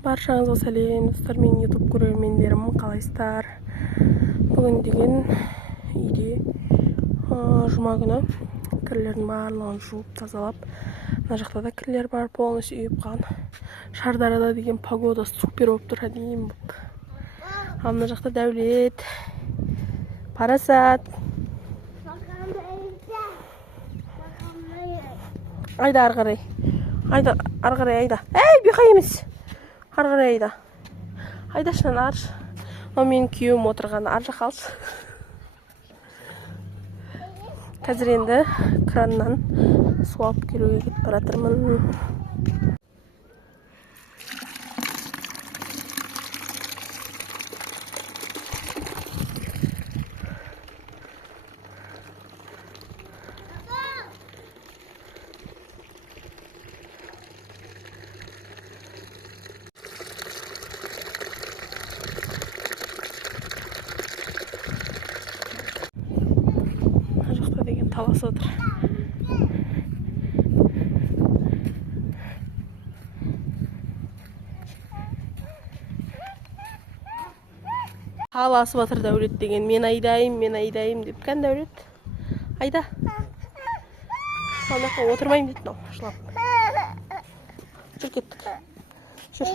Баршаңызға сәлем достар, менің YouTube көрермендерім, қалайсыздар? Бүгін деген үйде жұма күні кірлердің барлығын жуып тазалап, мына жақта да кірлер бар, полностью үйіп қалған. Шардарада деген погода супер болып тұр, әдейім болып. Мына жақта Дәулет, Парасат. Айда ары қарай. Айда ары қарай, айда. Әй, бүйқа емес. Ары қарай айда. Айда шынан арш. О, менің күйеуім отырған ар жаққа алшы. Қазір енді краннан су алып келуге кетіп бара жатырмын. Талас отыр. Таласып отыр Дәулет деген. Мен айдайым деп кән Дәулет. Айда. Анаққа отырмайым дейді, жылап. Жүр кеттік. Жүр.